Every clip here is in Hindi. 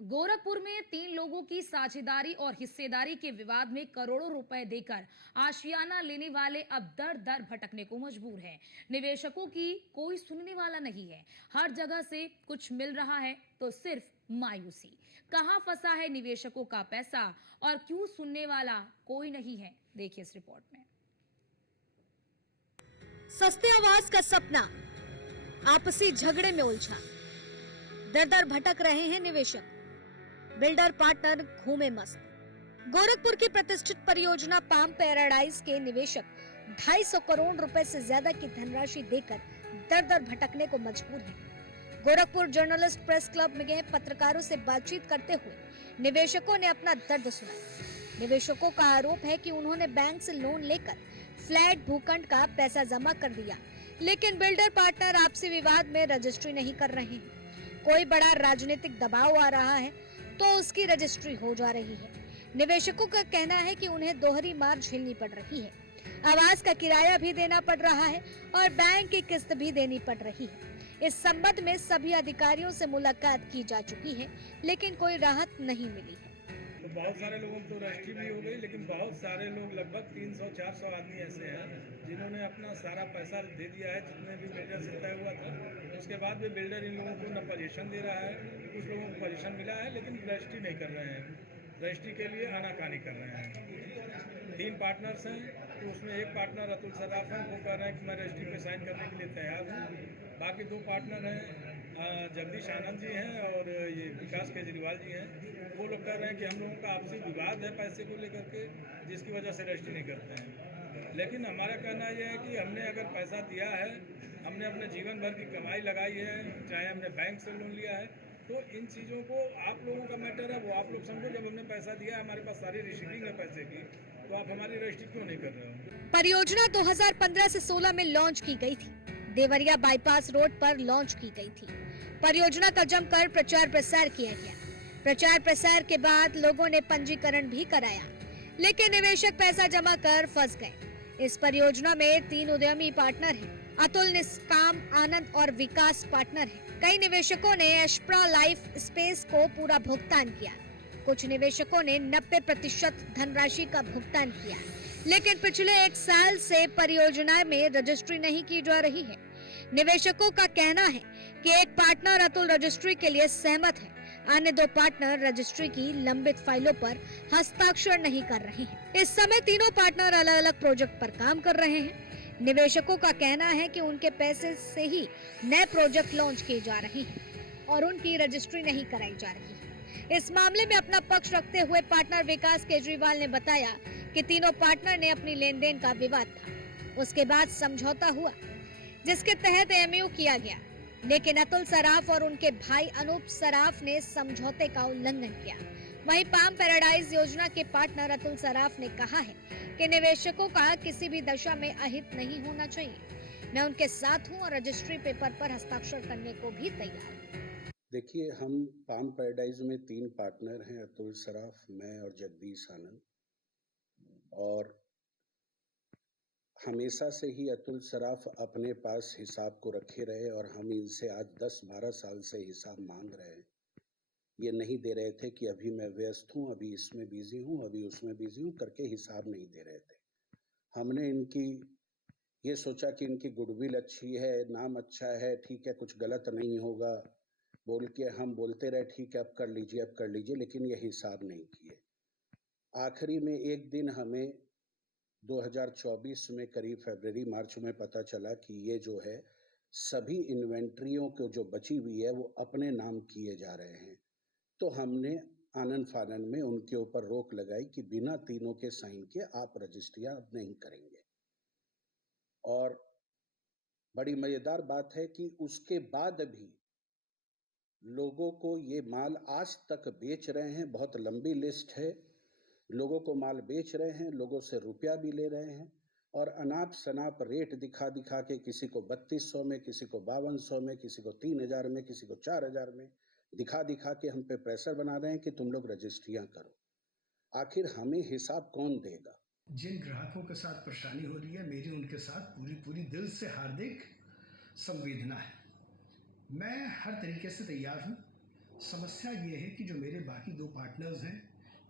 गोरखपुर में 3 लोगों की साझेदारी और हिस्सेदारी के विवाद में करोड़ों रुपए देकर आशियाना लेने वाले अब दर दर भटकने को मजबूर हैं। निवेशकों की कोई सुनने वाला नहीं है। हर जगह से कुछ मिल रहा है तो सिर्फ मायूसी। कहां फंसा है निवेशकों का पैसा और क्यों सुनने वाला कोई नहीं है, देखिए इस रिपोर्ट में। सस्ते आवास का सपना आपसी झगड़े में उलझा, दर दर भटक रहे हैं निवेशक। बिल्डर पार्टनर घूमे मस्त। गोरखपुर की प्रतिष्ठित परियोजना पाम पैराडाइज के निवेशक 250 करोड़ रुपए से ज्यादा की धनराशि देकर दर दर भटकने को मजबूर हैं। गोरखपुर जर्नलिस्ट प्रेस क्लब में गए पत्रकारों से बातचीत करते हुए निवेशकों ने अपना दर्द सुनाया। निवेशकों का आरोप है कि उन्होंने बैंक से लोन लेकर फ्लैट भूखंड का पैसा जमा कर दिया, लेकिन बिल्डर पार्टनर आपसी विवाद में रजिस्ट्री नहीं कर रहे हैं। कोई बड़ा राजनीतिक दबाव आ रहा है तो उसकी रजिस्ट्री हो जा रही है। निवेशकों का कहना है कि उन्हें दोहरी मार झेलनी पड़ रही है। आवास का किराया भी देना पड़ रहा है और बैंक की किस्त भी देनी पड़ रही है। इस संबंध में सभी अधिकारियों से मुलाकात की जा चुकी है, लेकिन कोई राहत नहीं मिली है। तो बहुत सारे लोगों को रजिस्ट्री भी हो गई, लेकिन बहुत सारे लोग लगभग 300-400 आदमी ऐसे हैं जिन्होंने अपना सारा पैसा दे दिया है जितने भी बिल्डर से तय हुआ था। उसके बाद भी बिल्डर इन लोगों को न पोजीशन दे रहा है, कुछ लोगों को पोजीशन मिला है लेकिन रजिस्ट्री नहीं कर रहे हैं। रजिस्ट्री के लिए आनाकानी कर रहे हैं। 3 पार्टनर्स हैं, तो उसमें एक पार्टनर अतुल सराफ है, वो कह रहे हैं कि मैं रजिस्ट्री पे साइन करने के लिए तैयार हूँ। बाकी 2 पार्टनर हैं, जगदीश आनंद जी हैं और ये विकास केजरीवाल जी हैं। वो लोग कह रहे हैं कि हम लोगों का आपसी विवाद है पैसे को लेकर के, जिसकी वजह से रजिस्ट्री नहीं करते हैं। लेकिन हमारा कहना यह है कि हमने अगर पैसा दिया है, हमने अपने जीवन भर की कमाई लगाई है, चाहे हमने बैंक से लोन लिया है, तो इन चीज़ों को आप लोगों का मैटर है, वो आप लोग समझो। जब हमने पैसा दिया है, हमारे पास सारी रिसीविंग है पैसे की, तो आप हमारी रजिस्ट्री क्यों नहीं कर रहे हो? परियोजना 2015 से 16 में लॉन्च की गई थी। देवरिया बाईपास रोड पर लॉन्च की गई थी। परियोजना का जमकर प्रचार प्रसार किया गया। प्रचार प्रसार के बाद लोगों ने पंजीकरण भी कराया, लेकिन निवेशक पैसा जमा कर फंस गए। इस परियोजना में 3 उद्यमी पार्टनर हैं। अतुल, निष्काम, आनंद और विकास पार्टनर हैं। कई निवेशकों ने एस्प्रा लाइफ स्पेस को पूरा भुगतान किया। कुछ निवेशकों ने 90% धनराशि का भुगतान किया, लेकिन पिछले 1 साल से परियोजना में रजिस्ट्री नहीं की जा रही है। निवेशकों का कहना है कि एक पार्टनर अतुल रजिस्ट्री के लिए सहमत है, अन्य 2 पार्टनर रजिस्ट्री की लंबित फाइलों पर हस्ताक्षर नहीं कर रहे हैं। इस समय तीनों पार्टनर अलग अलग प्रोजेक्ट पर काम कर रहे हैं। निवेशकों का कहना है कि उनके पैसे से ही नए प्रोजेक्ट लॉन्च किए जा रहे हैं और उनकी रजिस्ट्री नहीं कराई जा रही है। इस मामले में अपना पक्ष रखते हुए पार्टनर विकास केजरीवाल ने बताया कि तीनों पार्टनर ने अपनी लेन देन का विवाद था, उसके बाद समझौता हुआ जिसके तहत एमयू किया गया, लेकिन अतुल सराफ और उनके भाई अनूप सराफ ने समझौते का उल्लंघन किया। वहीं पाम पैराडाइज योजना के पार्टनर अतुल सराफ ने कहा है कि निवेशकों का किसी भी दशा में अहित नहीं होना चाहिए। मैं उनके साथ हूं और रजिस्ट्री पेपर पर हस्ताक्षर करने को भी तैयार हूं। देखिए, हम पाम पैराडाइज में 3 पार्टनर हैं, अतुल सराफ, मैं और जगदीश आनंद। और हमेशा से ही अतुल सराफ अपने पास हिसाब को रखे रहे और हम इनसे आज 10-12 साल से हिसाब मांग रहे हैं। ये नहीं दे रहे थे कि अभी मैं व्यस्त हूँ, अभी इसमें बिजी हूँ, अभी उसमें बिजी हूँ करके हिसाब नहीं दे रहे थे। हमने इनकी ये सोचा कि इनकी गुडविल अच्छी है, नाम अच्छा है, ठीक है, कुछ गलत नहीं होगा बोल के हम बोलते रहे, ठीक है अब कर लीजिए, अब कर लीजिए, लेकिन ये हिसाब नहीं किए। आखिरी में एक दिन हमें 2024 में करीब फरवरी मार्च में पता चला कि ये जो है सभी इन्वेंट्रियों को जो बची हुई है वो अपने नाम किए जा रहे हैं। तो हमने आनन फानन में उनके ऊपर रोक लगाई कि बिना तीनों के साइन के आप रजिस्ट्रियां अब नहीं करेंगे। और बड़ी मजेदार बात है कि उसके बाद भी लोगों को ये माल आज तक बेच रहे हैं। बहुत लंबी लिस्ट है, लोगों को माल बेच रहे हैं, लोगों से रुपया भी ले रहे हैं और अनाप शनाप रेट दिखा दिखा के किसी को 3200 में, किसी को 5200 में, किसी को 3000 में, किसी को 4000 में दिखा दिखा के हम पे प्रेशर बना रहे हैं कि तुम लोग रजिस्ट्रियां करो। आखिर हमें हिसाब कौन देगा? जिन ग्राहकों के साथ परेशानी हो रही है, मेरी उनके साथ पूरी दिल से हार्दिक संवेदना है। मैं हर तरीके से तैयार हूँ समस्या ये है कि जो मेरे बाकी दो पार्टनर्स हैं,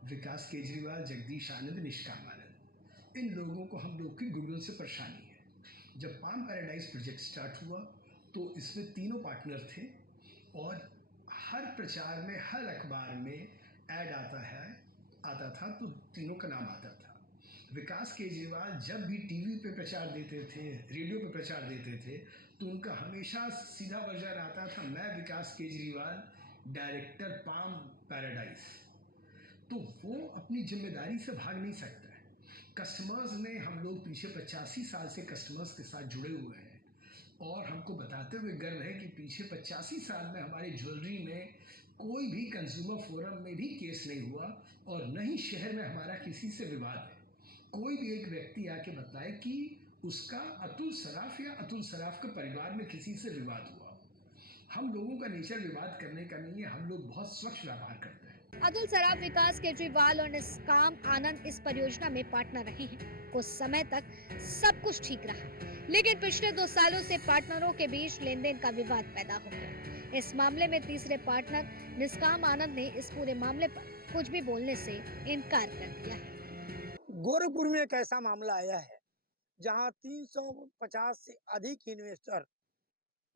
विकास केजरीवाल, जगदीश आनंद, निष्काम आनंद, इन लोगों को हम लोग की गुडविल से परेशानी है। जब पाम पैराडाइज प्रोजेक्ट स्टार्ट हुआ तो इसमें तीनों पार्टनर थे और हर प्रचार में, हर अखबार में ऐड आता था तो तीनों का नाम आता था। विकास केजरीवाल जब भी टीवी पे प्रचार देते थे, रेडियो पे प्रचार देते थे, तो उनका हमेशा सीधा वर्जन आता था, मैं विकास केजरीवाल, डायरेक्टर पाम पैराडाइज। तो वो अपनी जिम्मेदारी से भाग नहीं सकता है। कस्टमर्स ने, हम लोग पीछे 85 साल से कस्टमर्स के साथ जुड़े हुए हैं और हमको बताते हुए गर्व है कि पीछे 85 साल में हमारी ज्वेलरी में कोई भी कंज्यूमर फोरम में भी केस नहीं हुआ और न ही शहर में हमारा किसी से विवाद है। कोई भी एक व्यक्ति आके बताए कि उसका अतुल सराफ या अतुल सराफ के परिवार में किसी से विवाद हुआ। हम लोगों का नेचर विवाद करने का नहीं है, हम लोग बहुत स्वच्छ व्यापार करते हैं। अतुल सराफ, विकास केजरीवाल और निष्काम आनंद इस परियोजना में पार्टनर रहे हैं। कुछ समय तक सब कुछ ठीक रहा, लेकिन पिछले 2 सालों से पार्टनरों के बीच लेन देन का विवाद पैदा हो गया। इस मामले में तीसरे पार्टनर निष्काम आनंद ने इस पूरे मामले पर कुछ भी बोलने से इनकार कर दिया है। गोरखपुर में एक ऐसा मामला आया है जहां 350 से अधिक इन्वेस्टर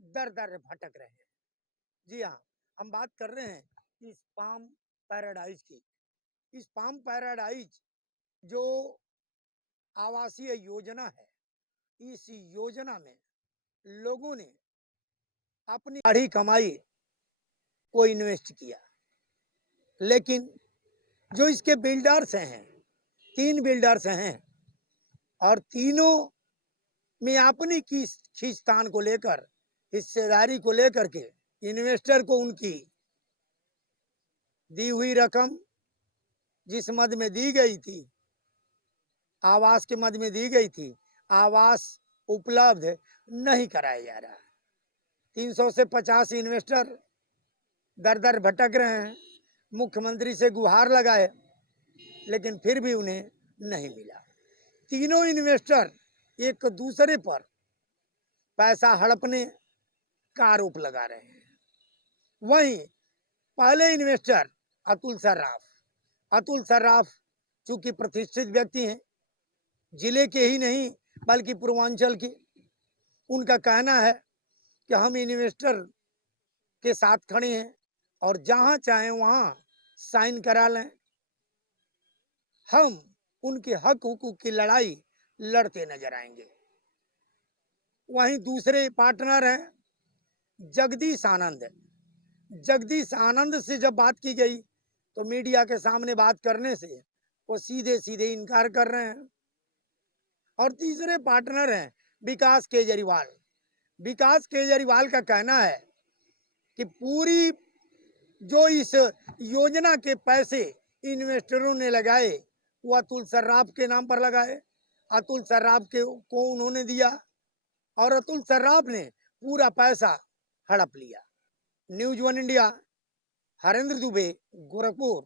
दर दर भटक रहे हैं। जी हाँ, हम बात कर रहे हैं इस पाम पैराडाइज की। इस पाम पैराडाइज जो आवासीय योजना है, इस योजना में लोगों ने अपनी गाढ़ी कमाई को इन्वेस्ट किया, लेकिन जो इसके बिल्डर्स हैं, 3 बिल्डर्स हैं और तीनों में अपनी खींचतान को लेकर, हिस्सेदारी को लेकर के इन्वेस्टर को उनकी दी हुई रकम जिस मद में दी गई थी, आवास के मद में दी गई थी, आवास उपलब्ध नहीं कराया जा रहा है। 300 से 50 इन्वेस्टर दर दर भटक रहे हैं। मुख्यमंत्री से गुहार लगाए, लेकिन फिर भी उन्हें नहीं मिला। तीनों इन्वेस्टर एक दूसरे पर पैसा हड़पने का आरोप लगा रहे हैं। वहीं पहले इन्वेस्टर अतुल सर्राफ चूंकि प्रतिष्ठित व्यक्ति हैं, जिले के ही नहीं बल्कि पूर्वांचल के, उनका कहना है कि हम इन्वेस्टर के साथ खड़े हैं और जहां चाहे वहां साइन करा लें। हम उनके हक हुकूक की लड़ाई लड़ते नजर आएंगे। वहीं दूसरे पार्टनर हैं जगदीश आनंद। जगदीश आनंद से जब बात की गई तो मीडिया के सामने बात करने से वो सीधे सीधे इनकार कर रहे हैं। और तीसरे पार्टनर हैं विकास केजरीवाल। विकास केजरीवाल का कहना है कि पूरी जो इस योजना के पैसे इन्वेस्टरों ने लगाए वो अतुल सर्राफ के नाम पर लगाए, अतुल सर्राफ को उन्होंने दिया और अतुल सर्राफ ने पूरा पैसा हड़प लिया। News 1 India, Harendra Dubey, Gorakhpur.